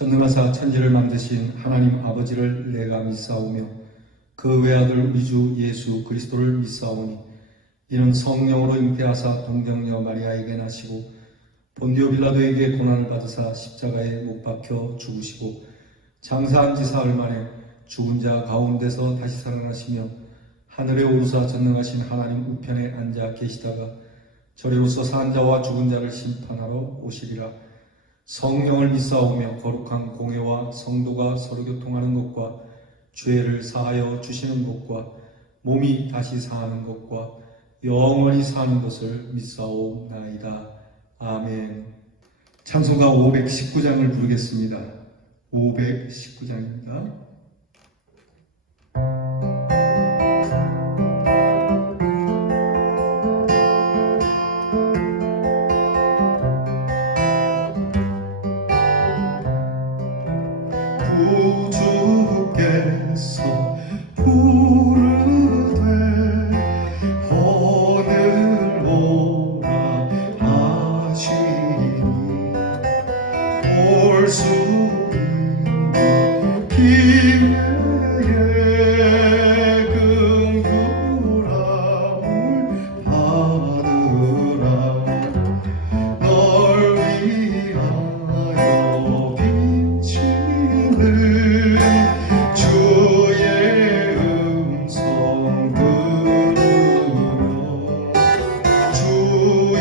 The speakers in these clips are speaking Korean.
전능하사 천지를 만드신 하나님 아버지를 내가 믿사오며 그 외아들 우리 주 예수 그리스도를 믿사오니 이는 성령으로 잉태하사 동정녀 마리아에게 나시고 본디오 빌라도에게 고난을 받으사 십자가에 못 박혀 죽으시고 장사한 지 사흘 만에 죽은 자 가운데서 다시 살아나시며 하늘에 오르사 전능하신 하나님 우편에 앉아 계시다가 저리로서 산 자와 죽은 자를 심판하러 오시리라. 성령을 믿사오며 거룩한 공회와 성도가 서로 교통하는 것과 죄를 사하여 주시는 것과 몸이 다시 사는 것과 영원히 사는 것을 믿사옵나이다. 아멘. 찬송가 519장을 부르겠습니다. 519장입니다. 구주께서 부르되 오늘 오라 하시니 올 수 있는 기회에 긍휼함을 받으라. 널 위하여 비치는 주의 음성 들으며 주의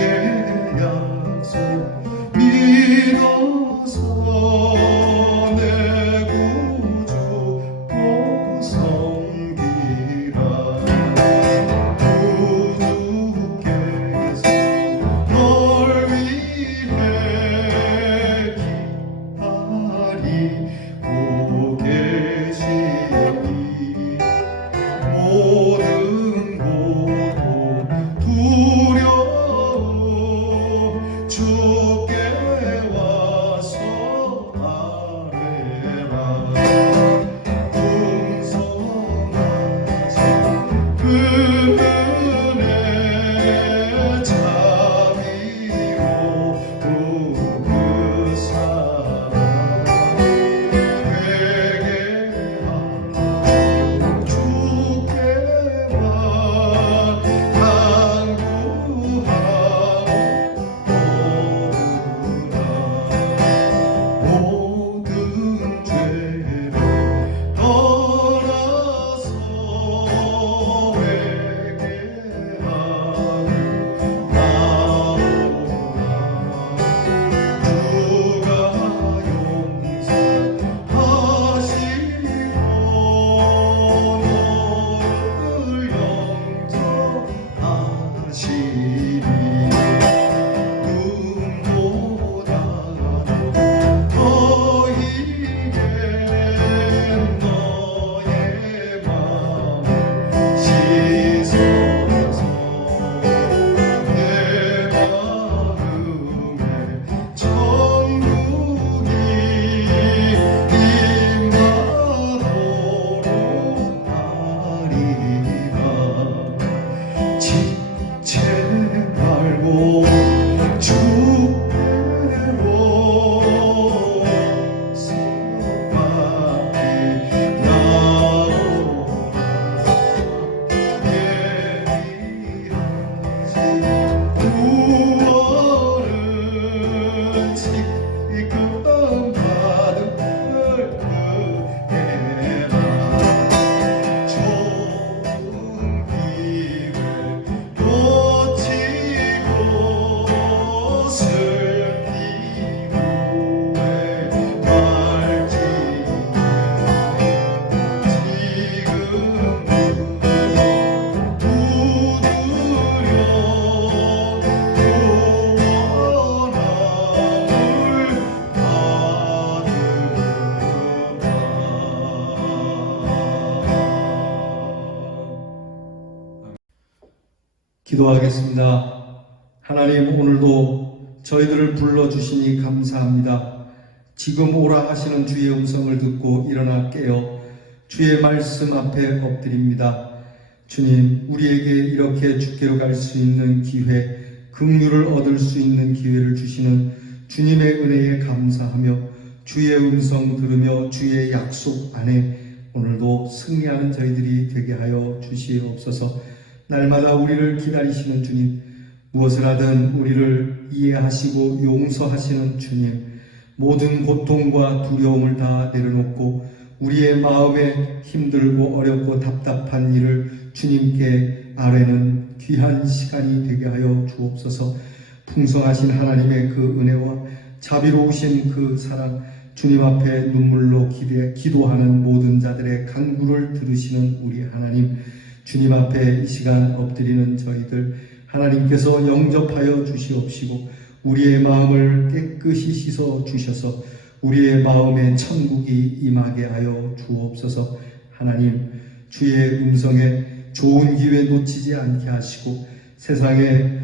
약속 믿어서 내 구주 꼭 섬기라. 구주께서 널 위해 기다리고 계시니 모든 고통 두려움 주께 와서 아뢰라. 풍성하신 그 은혜 자비로 그 사랑 회개하고 주께만 간구하오노라. 모든 죄를 떠나서 회개하고 기도하겠습니다. 하나님, 오늘도 저희들을 불러주시니 감사합니다. 지금 오라 하시는 주의 음성을 듣고 일어나 깨어 주의 말씀 앞에 엎드립니다. 주님, 우리에게 이렇게 주께로 갈 수 있는 기회, 긍휼을 얻을 수 있는 기회를 주시는 주님의 은혜에 감사하며 주의 음성 들으며 주의 약속 안에 오늘도 승리하는 저희들이 되게 하여 주시옵소서. 날마다 우리를 기다리시는 주님, 무엇을 하든 우리를 이해하시고 용서하시는 주님, 모든 고통과 두려움을 다 내려놓고 우리의 마음에 힘들고 어렵고 답답한 일을 주님께 아뢰는 귀한 시간이 되게 하여 주옵소서. 풍성하신 하나님의 그 은혜와 자비로우신 그 사랑, 주님 앞에 눈물로 기도하는 모든 자들의 간구를 들으시는 우리 하나님, 주님 앞에 이 시간 엎드리는 저희들 하나님께서 영접하여 주시옵시고 우리의 마음을 깨끗이 씻어 주셔서 우리의 마음에 천국이 임하게 하여 주옵소서. 하나님, 주의 음성에 좋은 기회 놓치지 않게 하시고 세상의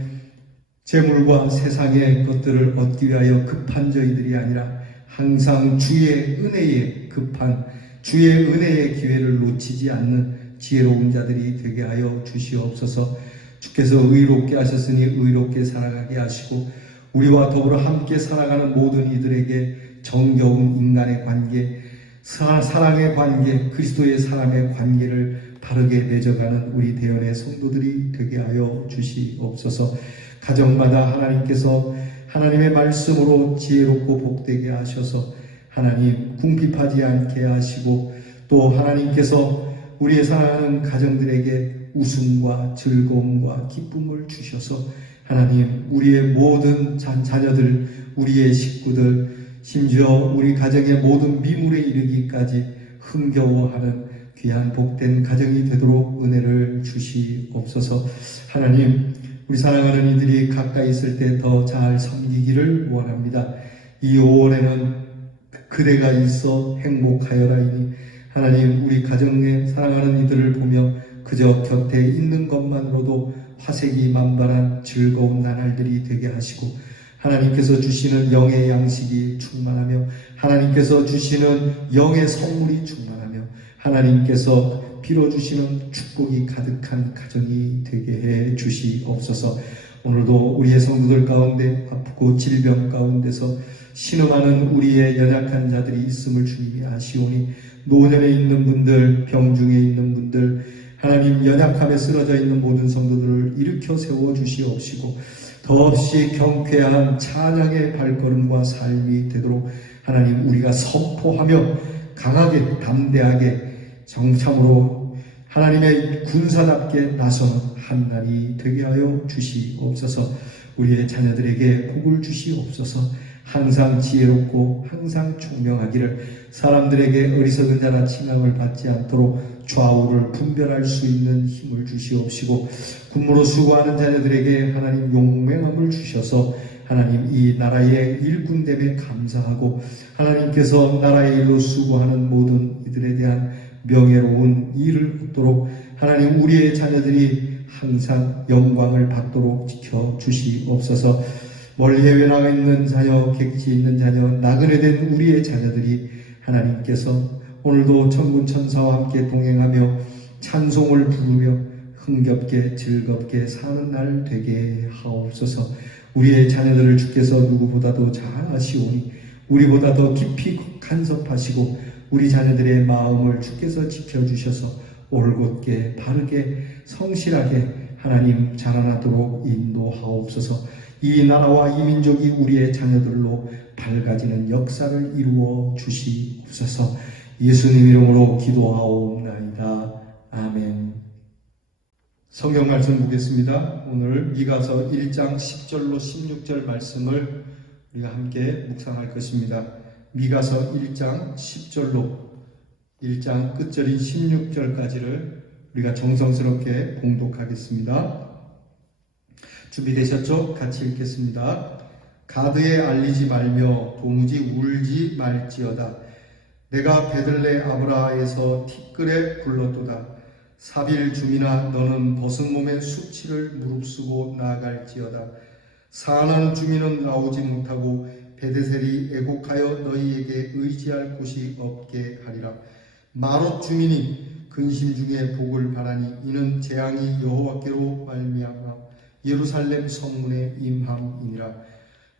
재물과 세상의 것들을 얻기 위하여 급한 저희들이 아니라 항상 주의 은혜에 급한 주의 은혜의 기회를 놓치지 않는 지혜로운 자들이 되게 하여 주시옵소서. 주께서 의롭게 하셨으니 의롭게 살아가게 하시고 우리와 더불어 함께 살아가는 모든 이들에게 정겨운 인간의 관계, 사랑의 관계, 그리스도의 사람의 관계를 바르게 맺어가는 우리 대연의 성도들이 되게 하여 주시옵소서. 가정마다 하나님께서 하나님의 말씀으로 지혜롭고 복되게 하셔서 하나님 궁핍하지 않게 하시고 또 하나님께서 우리의 사랑하는 가정들에게 웃음과 즐거움과 기쁨을 주셔서 하나님 우리의 모든 자녀들, 우리의 식구들, 심지어 우리 가정의 모든 미물에 이르기까지 흥겨워하는 귀한 복된 가정이 되도록 은혜를 주시옵소서. 하나님, 우리 사랑하는 이들이 가까이 있을 때 더 잘 섬기기를 원합니다. 이 5월에는 그대가 있어 행복하여라이니 하나님, 우리 가정에 사랑하는 이들을 보며 그저 곁에 있는 것만으로도 화색이 만발한 즐거운 나날들이 되게 하시고 하나님께서 주시는 영의 양식이 충만하며 하나님께서 주시는 영의 선물이 충만하며 하나님께서 빌어주시는 축복이 가득한 가정이 되게 해 주시옵소서. 오늘도 우리의 성도들 가운데 아프고 질병 가운데서 신음하는 우리의 연약한 자들이 있음을 주님이 아시오니 노년에 있는 분들, 병중에 있는 분들, 하나님 연약함에 쓰러져 있는 모든 성도들을 일으켜 세워 주시옵시고 더없이 경쾌한 찬양의 발걸음과 삶이 되도록 하나님 우리가 선포하며 강하게 담대하게 정참으로 하나님의 군사답게 나서는 한 날이 되게 하여 주시옵소서. 우리의 자녀들에게 복을 주시옵소서. 항상 지혜롭고 항상 총명하기를 사람들에게 어리석은 자나 칭함을 받지 않도록 좌우를 분별할 수 있는 힘을 주시옵시고 군무로 수고하는 자녀들에게 하나님 용맹함을 주셔서 하나님 이 나라의 일꾼됨에 감사하고 하나님께서 나라의 일로 수고하는 모든 이들에 대한 명예로운 일을 얻도록 하나님 우리의 자녀들이 항상 영광을 받도록 지켜주시옵소서. 멀리 해외 나가 있는 자녀, 객지 있는 자녀, 나그네 된 우리의 자녀들이 하나님께서 오늘도 천군 천사와 함께 동행하며 찬송을 부르며 흥겹게 즐겁게 사는 날 되게 하옵소서. 우리의 자녀들을 주께서 누구보다도 잘 아시오니 우리보다 더 깊이 간섭하시고 우리 자녀들의 마음을 주께서 지켜주셔서 올곧게 바르게 성실하게 하나님 자라나도록 인도하옵소서. 이 나라와 이 민족이 우리의 자녀들로 밝아지는 역사를 이루어 주시옵소서. 예수님 이름으로 기도하옵나이다. 아멘. 성경 말씀 보겠습니다. 오늘 미가서 1장 10절로 16절 말씀을 우리가 함께 묵상할 것입니다. 미가서 1장 10절로 1장 끝절인 16절까지를 우리가 정성스럽게 봉독하겠습니다. 준비되셨죠? 같이 읽겠습니다. 가드에 알리지 말며 도무지 울지 말지어다. 내가 베들레 아브라에서 티끌에 굴렀도다. 사빌 주민아 너는 벗은 몸에 수치를 무릅쓰고 나아갈지어다. 사난 주민은 나오지 못하고 베데셀이 애곡하여 너희에게 의지할 곳이 없게 하리라. 마롯 주민이 근심 중에 복을 바라니 이는 재앙이 여호와께로 말미암아 예루살렘 성문에 임함이니라.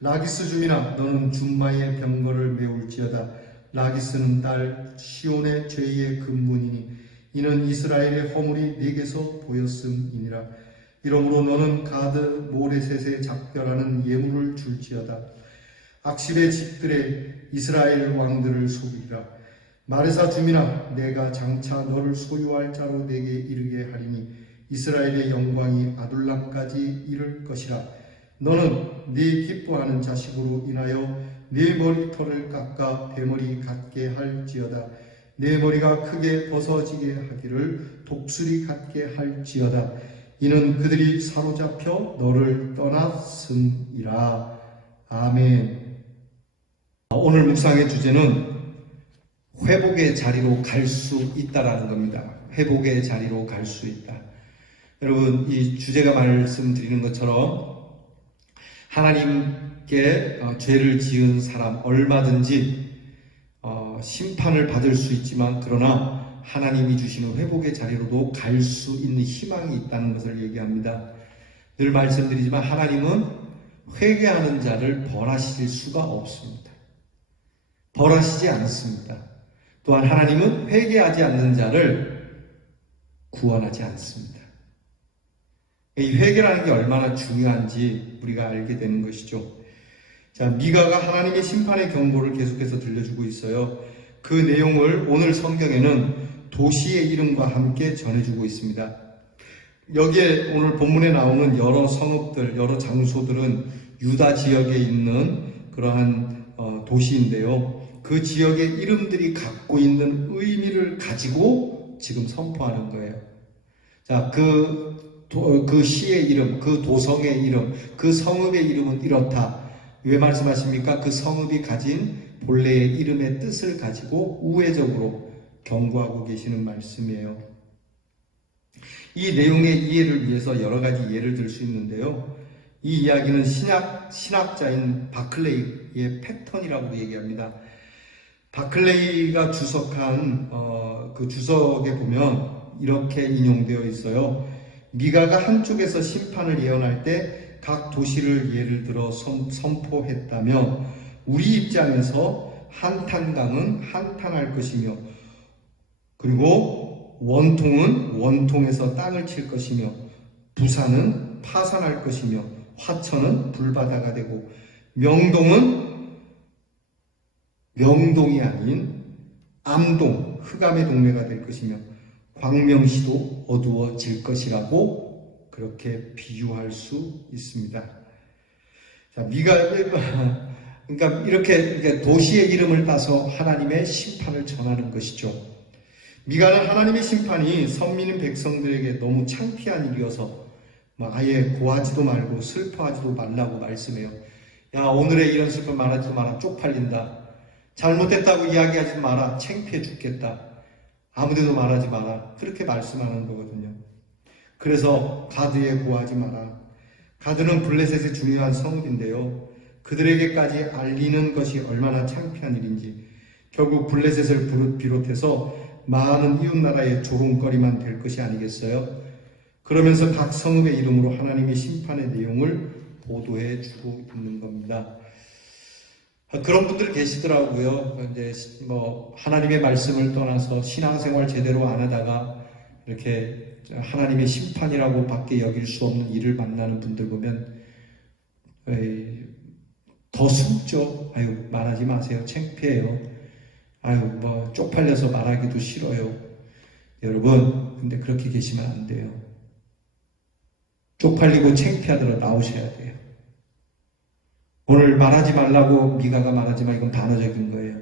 라기스 주민아 너는 준마의 병거를 메울지어다. 라기스는 딸 시온의 죄의 근문이니 이는 이스라엘의 허물이 네게서 보였음이니라. 이러므로 너는 가드 모레셋에 작별하는 예물을 줄지어다. 악실의 집들에 이스라엘 왕들을 속이리라. 마레사 주민아 내가 장차 너를 소유할 자로 내게 이르게 하리니 이스라엘의 영광이 아둘람까지 이를 것이라. 너는 네 기뻐하는 자식으로 인하여 네 머리털을 깎아 배머리 같게 할지어다. 내 머리가 크게 벗어지게 하기를 독수리 같게 할지어다. 이는 그들이 사로잡혀 너를 떠났음이라. 아멘. 오늘 묵상의 주제는 회복의 자리로 갈 수 있다라는 겁니다. 회복의 자리로 갈 수 있다. 여러분, 이 주제가 말씀드리는 것처럼 하나님께 죄를 지은 사람 얼마든지 심판을 받을 수 있지만 그러나 하나님이 주시는 회복의 자리로도 갈 수 있는 희망이 있다는 것을 얘기합니다. 늘 말씀드리지만 하나님은 회개하는 자를 벌하실 수가 없습니다. 벌하시지 않습니다. 또한 하나님은 회개하지 않는 자를 구원하지 않습니다. 이 회개라는 게 얼마나 중요한지 우리가 알게 되는 것이죠. 자, 미가가 하나님의 심판의 경고를 계속해서 들려주고 있어요. 그 내용을 오늘 성경에는 도시의 이름과 함께 전해주고 있습니다. 여기에 오늘 본문에 나오는 여러 성읍들, 여러 장소들은 유다 지역에 있는 그러한 도시인데요. 그 지역의 이름들이 갖고 있는 의미를 가지고 지금 선포하는 거예요. 자, 그 시의 이름, 그 도성의 이름, 그 성읍의 이름은 이렇다. 왜 말씀하십니까? 그 성읍이 가진 본래의 이름의 뜻을 가지고 우회적으로 경고하고 계시는 말씀이에요. 이 내용의 이해를 위해서 여러 가지 예를 들 수 있는데요. 이 이야기는 신학자인 바클레이의 패턴이라고 얘기합니다. 바클레이가 주석한 그 주석에 보면 이렇게 인용되어 있어요. 미가가 한쪽에서 심판을 예언할 때 각 도시를 예를 들어 선포했다며 우리 입장에서 한탄강은 한탄할 것이며 그리고 원통은 원통에서 땅을 칠 것이며 부산은 파산할 것이며 화천은 불바다가 되고 명동은 명동이 아닌 암동, 흑암의 동네가 될 것이며 광명시도 어두워질 것이라고 그렇게 비유할 수 있습니다. 자, 그러니까 이렇게 도시의 이름을 따서 하나님의 심판을 전하는 것이죠. 미가는 하나님의 심판이 선민인 백성들에게 너무 창피한 일이어서 아예 고하지도 말고 슬퍼하지도 말라고 말씀해요. 야, 오늘의 이런 슬픔 말하지 마라. 쪽팔린다. 잘못됐다고 이야기하지 마라. 창피해 죽겠다. 아무데도 말하지 마라. 그렇게 말씀하는 거거든요. 그래서 가드에 고하지 마라. 가드는 블레셋의 중요한 성읍인데요. 그들에게까지 알리는 것이 얼마나 창피한 일인지 결국 블레셋을 비롯해서 많은 이웃나라의 조롱거리만 될 것이 아니겠어요? 그러면서 각 성읍의 이름으로 하나님의 심판의 내용을 보도해 주고 있는 겁니다. 그런 분들 계시더라고요. 이제 하나님의 말씀을 떠나서 신앙생활 제대로 안 하다가 이렇게 하나님의 심판이라고 밖에 여길 수 없는 일을 만나는 분들 보면 더 숨죠. 아유, 말하지 마세요. 창피해요. 아유, 쪽팔려서 말하기도 싫어요. 여러분, 근데 그렇게 계시면 안 돼요. 쪽팔리고 창피하더라도 나오셔야 돼요. 오늘 말하지 말라고 미가가 말하지만 이건 반어적인 거예요.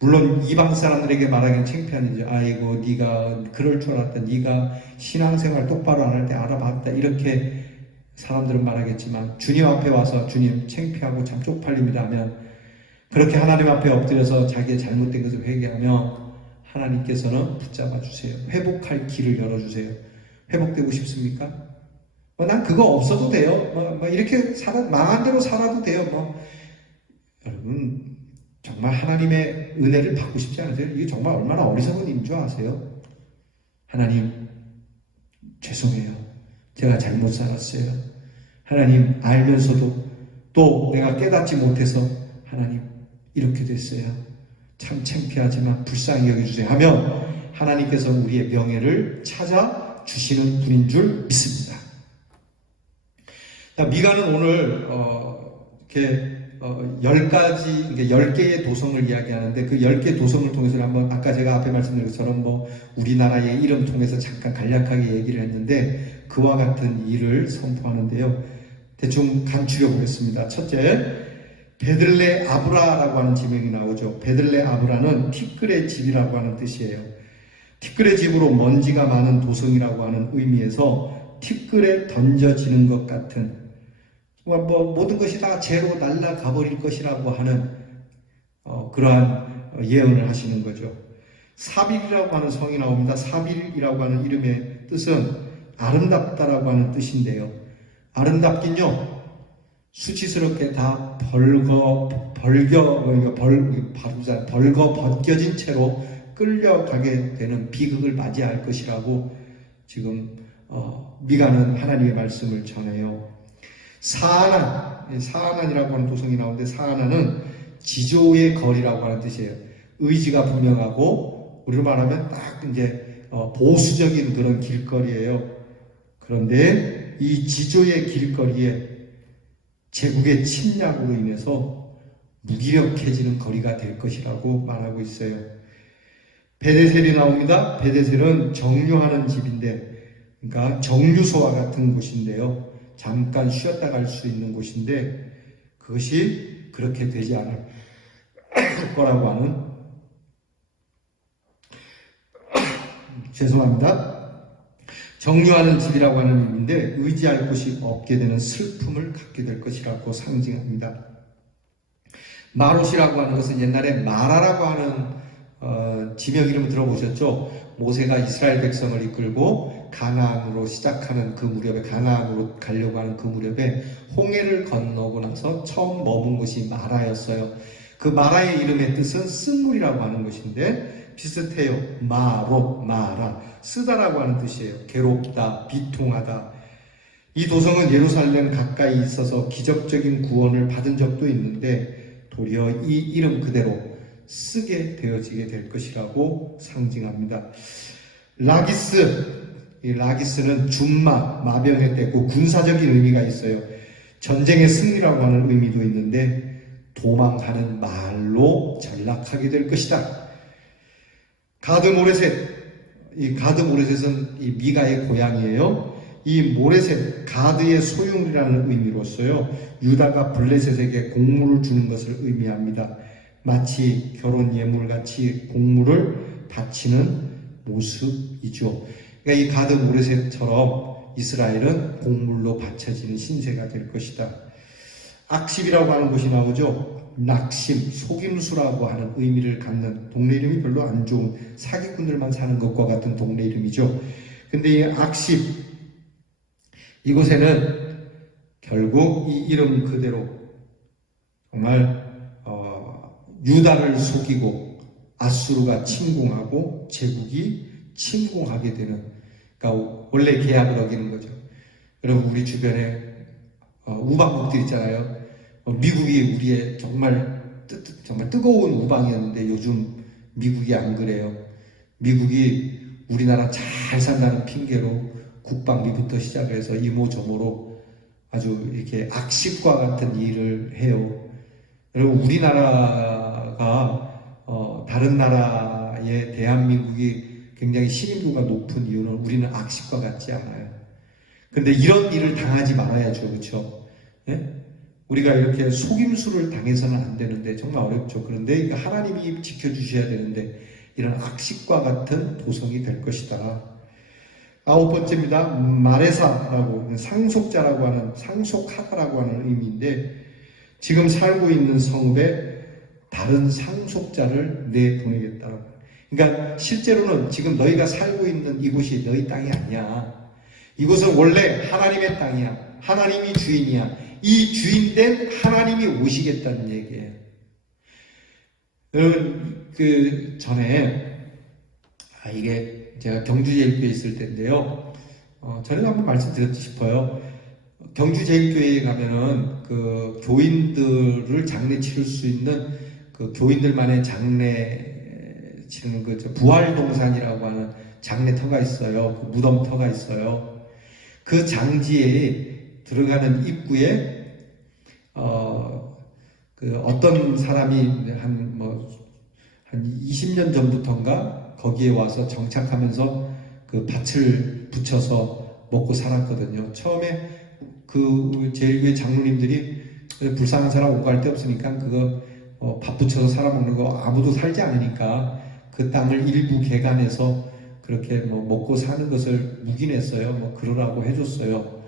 물론 이방 사람들에게 말하기는 창피한 일이죠. 아이고, 네가 그럴 줄 알았다. 네가 신앙생활 똑바로 안 할 때 알아봤다. 이렇게 사람들은 말하겠지만 주님 앞에 와서 주님 창피하고 참 쪽팔립니다 하면 그렇게 하나님 앞에 엎드려서 자기의 잘못된 것을 회개하며 하나님께서는 붙잡아 주세요. 회복할 길을 열어주세요. 회복되고 싶습니까? 난 그거 없어도 돼요. 이렇게 망한 대로 살아도 돼요. 여러분, 정말 하나님의 은혜를 받고 싶지 않으세요? 이게 정말 얼마나 어리석은 일인 줄 아세요? 하나님, 죄송해요. 제가 잘못 살았어요. 하나님, 알면서도 또 내가 깨닫지 못해서 하나님 이렇게 됐어요. 참 창피하지만 불쌍히 여겨주세요 하며 하나님께서 우리의 명예를 찾아주시는 분인 줄 믿습니다. 미가는 오늘 이렇게 10가지, 10개의 도성을 이야기하는데 그 10개 도성을 통해서 한번 아까 제가 앞에 말씀드린 것처럼 우리나라의 이름 통해서 잠깐 간략하게 얘기를 했는데 그와 같은 일을 선포하는데요. 대충 간추려 보겠습니다. 첫째, 베들레 아브라라고 하는 지명이 나오죠. 베들레 아브라는 티끌의 집이라고 하는 뜻이에요. 티끌의 집으로 먼지가 많은 도성이라고 하는 의미에서 티끌에 던져지는 것 같은 모든 것이 다 재로 날아가 버릴 것이라고 하는 그러한 예언을 하시는 거죠. 사빌이라고 하는 성이 나옵니다. 사빌이라고 하는 이름의 뜻은 아름답다라고 하는 뜻인데요. 아름답긴요, 수치스럽게 다 벌거 벗겨진 채로 끌려가게 되는 비극을 맞이할 것이라고 지금 미가는 하나님의 말씀을 전해요. 사아난이라고 하는 도성이 나오는데 사아난은 지조의 거리라고 하는 뜻이에요. 의지가 분명하고 우리로 말하면 딱 이제 보수적인 그런 길거리예요. 그런데 이 지조의 길거리에 제국의 침략으로 인해서 무기력해지는 거리가 될 것이라고 말하고 있어요. 베데셀이 나옵니다. 베데셀은 정류하는 집인데, 그러니까 정류소와 같은 곳인데요. 잠깐 쉬었다 갈 수 있는 곳인데 그것이 그렇게 되지 않을 거라고 하는 죄송합니다. 정류하는 집이라고 하는 의미인데 의지할 곳이 없게 되는 슬픔을 갖게 될 것이라고 상징합니다. 마롯이라고 하는 것은 옛날에 마라라고 하는 지명 이름을 들어보셨죠? 모세가 이스라엘 백성을 이끌고 가나안으로 시작하는 그 무렵에, 가나안으로 가려고 하는 그 무렵에 홍해를 건너고 나서 처음 머문 곳이 마라였어요. 그 마라의 이름의 뜻은 쓴물이라고 하는 것인데 비슷해요. 마롯, 마라, 쓰다라고 하는 뜻이에요. 괴롭다, 비통하다. 이 도성은 예루살렘 가까이 있어서 기적적인 구원을 받은 적도 있는데 도리어 이 이름 그대로 쓰게 되어지게 될 것이라고 상징합니다. 이 라기스는 준마, 마병의 때고 군사적인 의미가 있어요. 전쟁의 승리라고 하는 의미도 있는데 도망하는 말로 전락하게 될 것이다. 가드 모레셋, 이 가드 모레셋은 이 미가의 고향이에요. 이 모레셋, 가드의 소유물이라는 의미로서요, 유다가 블레셋에게 곡물을 주는 것을 의미합니다. 마치 결혼 예물같이 곡물을 바치는 모습이죠. 그러니까 이 가드 모레셋처럼 이스라엘은 곡물로 바쳐지는 신세가 될 것이다. 악십이라고 하는 곳이 나오죠. 낙심, 속임수라고 하는 의미를 갖는 동네 이름이 별로 안 좋은 사기꾼들만 사는 것과 같은 동네 이름이죠. 근데 이 악십, 이곳에는 결국 이 이름 그대로 정말 유다를 속이고 아수르가 침공하고 제국이 침공하게 되는, 그러니까 원래 계약을 어기는 거죠. 여러분 우리 주변에 우방국들 있잖아요. 미국이 우리의 정말 뜨거운 우방이었는데 요즘 미국이 안 그래요. 미국이 우리나라 잘 산다는 핑계로 국방비부터 시작해서 이모저모로 아주 이렇게 악식과 같은 일을 해요. 여러분 우리나라가 다른 나라에 대한민국이 굉장히 신임도가 높은 이유는 우리는 악식과 같지 않아요. 근데 이런 일을 당하지 말아야죠. 그렇죠? 네? 우리가 이렇게 속임수를 당해서는 안 되는데 정말 어렵죠. 그런데 하나님이 지켜주셔야 되는데 이런 악식과 같은 도성이 될 것이다. 9번째입니다. 마레사라고, 상속자라고 하는, 상속하다라고 하는 의미인데 지금 살고 있는 성읍에 다른 상속자를 내보내겠다라고. 그러니까 실제로는 지금 너희가 살고 있는 이곳이 너희 땅이 아니야. 이곳은 원래 하나님의 땅이야. 하나님이 주인이야. 이 주인된 하나님이 오시겠다는 얘기예요. 그 전에 이게 제가 경주제일교에 있을 때인데요. 전에 한번 말씀드렸지 싶어요. 경주제일교회에 가면은 그 교인들을 장례 치를 수 있는 그 교인들만의 장례 치는 그 부활동산이라고 하는 장례터가 있어요. 그 무덤터가 있어요. 그 장지에 들어가는 입구에 그 어떤 사람이 한 20년 전부터인가 거기에 와서 정착하면서 그 밭을 붙여서 먹고 살았거든요. 처음에 그 제일교회 장로님들이 불쌍한 사람 오고 갈 데 없으니까 그거 밥 붙여서 살아 먹는 거 아무도 살지 않으니까 그 땅을 일부 개간해서 그렇게 먹고 사는 것을 묵인했어요. 그러라고 해줬어요.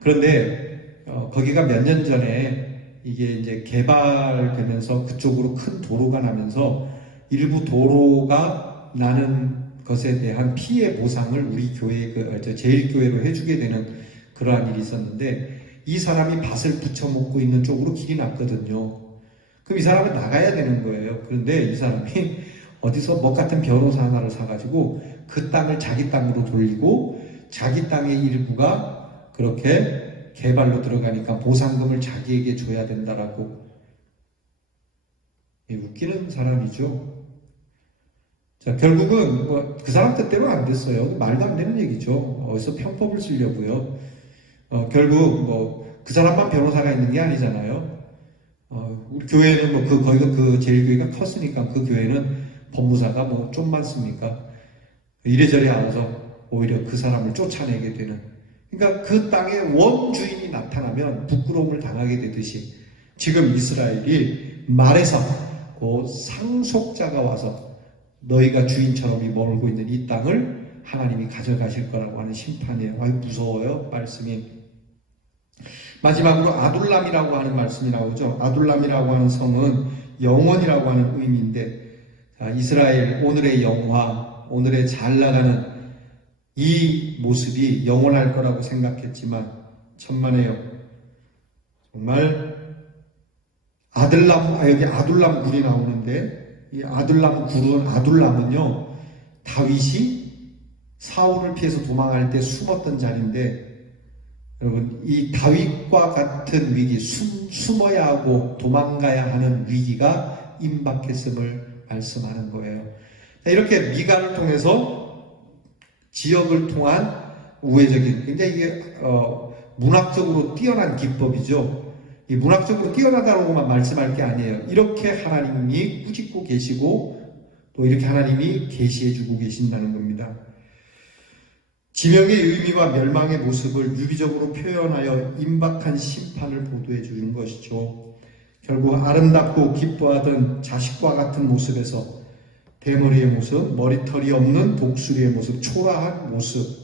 그런데 거기가 몇 년 전에 이게 이제 개발되면서 그쪽으로 큰 도로가 나면서 일부 도로가 나는 것에 대한 피해 보상을 우리 교회 제일교회로 해주게 되는 그러한 일이 있었는데 이 사람이 밭을 붙여 먹고 있는 쪽으로 길이 났거든요. 그럼 이 사람은 나가야 되는 거예요. 그런데 이 사람이 어디서 먹 같은 변호사 하나를 사가지고 그 땅을 자기 땅으로 돌리고 자기 땅의 일부가 그렇게 개발로 들어가니까 보상금을 자기에게 줘야 된다라고. 웃기는 사람이죠. 자, 결국은 그 사람 뜻대로 안 됐어요. 말도 안 되는 얘기죠. 어디서 편법을 쓰려고요. 결국 그 사람만 변호사가 있는 게 아니잖아요. 우리 교회는 거기가 그 제일교회가 컸으니까 그 교회는 법무사가 좀 많습니까? 이래저래 알아서 오히려 그 사람을 쫓아내게 되는. 그러니까 그 땅의 원주인이 나타나면 부끄러움을 당하게 되듯이 지금 이스라엘이 말해서 그 상속자가 와서 너희가 주인처럼 몰고 있는 이 땅을 하나님이 가져가실 거라고 하는 심판이에요. 무서워요, 말씀이. 마지막으로 아둘람이라고 하는 말씀이 나오죠. 아둘람이라고 하는 성은 영원이라고 하는 의미인데, 이스라엘 오늘의 영화, 오늘의 잘 나가는 이 모습이 영원할 거라고 생각했지만 천만에요. 정말 여기 아둘람 굴이 나오는데 이 아둘람은요 다윗이 사울을 피해서 도망할 때 숨었던 자리인데, 여러분 이 다윗과 같은 위기, 숨어야 하고 도망가야 하는 위기가 임박했음을 말씀하는 거예요. 이렇게 미가를 통해서 지역을 통한 우회적인, 굉장히 이게 문학적으로 뛰어난 기법이죠. 이 문학적으로 뛰어나다고만 말씀할 게 아니에요. 이렇게 하나님이 꾸짖고 계시고 또 이렇게 하나님이 계시해주고 계신다는 겁니다. 지명의 의미와 멸망의 모습을 유기적으로 표현하여 임박한 심판을 보도해 주는 것이죠. 결국 아름답고 기뻐하던 자식과 같은 모습에서 대머리의 모습, 머리털이 없는 독수리의 모습, 초라한 모습,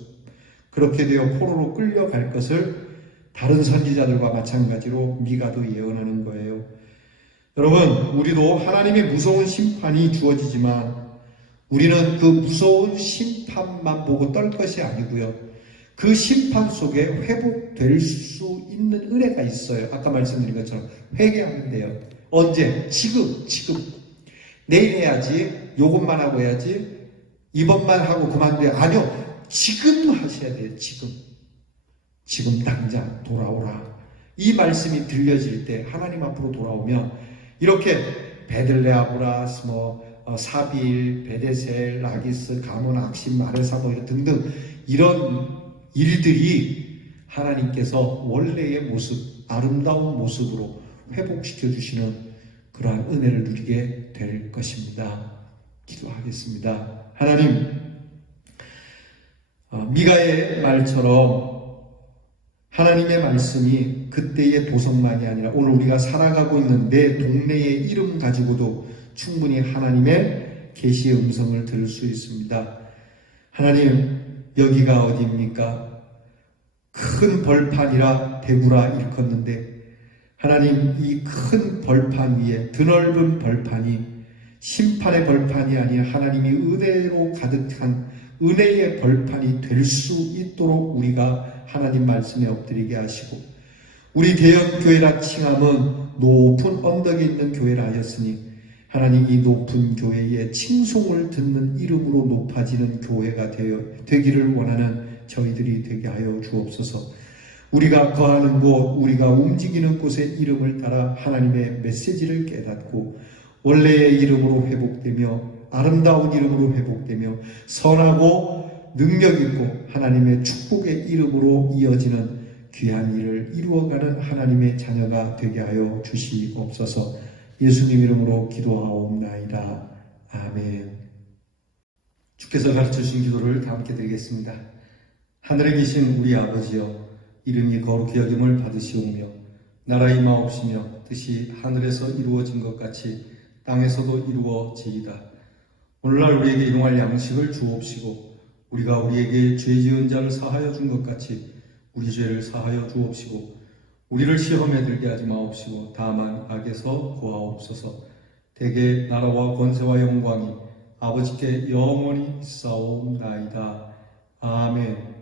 그렇게 되어 포로로 끌려갈 것을 다른 선지자들과 마찬가지로 미가도 예언하는 거예요. 여러분, 우리도 하나님의 무서운 심판이 주어지지만 우리는 그 무서운 심판만 보고 떨 것이 아니고요. 그 심판 속에 회복될 수 있는 은혜가 있어요. 아까 말씀드린 것처럼 회개하면 돼요. 언제? 지금. 내일 해야지. 요것만 하고 해야지. 이번만 하고 그만둬야. 아니요. 지금 하셔야 돼요. 지금 당장 돌아오라. 이 말씀이 들려질 때 하나님 앞으로 돌아오면 이렇게 베들레아브라, 사빌, 베데셀, 라기스, 가몬, 악신, 마르사보 등등 이런 일들이 하나님께서 원래의 모습, 아름다운 모습으로 회복시켜 주시는 그러한 은혜를 누리게 될 것입니다. 기도하겠습니다. 하나님, 미가의 말처럼 하나님의 말씀이 그때의 도성만이 아니라 오늘 우리가 살아가고 있는 내 동네의 이름 가지고도 충분히 하나님의 계시의 음성을 들을 수 있습니다. 하나님, 여기가 어디입니까? 큰 벌판이라 대구라 일컫는데 하나님, 이 큰 벌판 위에, 드넓은 벌판이 심판의 벌판이 아니라 하나님이 은혜로 가득한 은혜의 벌판이 될 수 있도록 우리가 하나님 말씀에 엎드리게 하시고, 우리 대형교회라 칭함은 높은 언덕에 있는 교회라 하였으니 하나님, 이 높은 교회에 칭송을 듣는 이름으로 높아지는 교회가 되기를 원하는 저희들이 되게 하여 주옵소서. 우리가 거하는 곳, 우리가 움직이는 곳의 이름을 따라 하나님의 메시지를 깨닫고 원래의 이름으로 회복되며 아름다운 이름으로 회복되며 선하고 능력 있고 하나님의 축복의 이름으로 이어지는 귀한 일을 이루어가는 하나님의 자녀가 되게 하여 주시옵소서. 예수님 이름으로 기도하옵나이다. 아멘. 주께서 가르쳐주신 기도를 다 함께 드리겠습니다. 하늘에 계신 우리 아버지여, 이름이 거룩히 여김을 받으시오며 나라 임하옵시며 뜻이 하늘에서 이루어진 것 같이 땅에서도 이루어지이다. 오늘날 우리에게 일용할 양식을 주옵시고 우리가 우리에게 죄 지은 자를 사하여 준 것 같이 우리 죄를 사하여 주옵시고 우리를 시험에 들게 하지 마옵시고 다만 악에서 구하옵소서. 대개 나라와 권세와 영광이 아버지께 영원히 있사옵나이다. 아멘.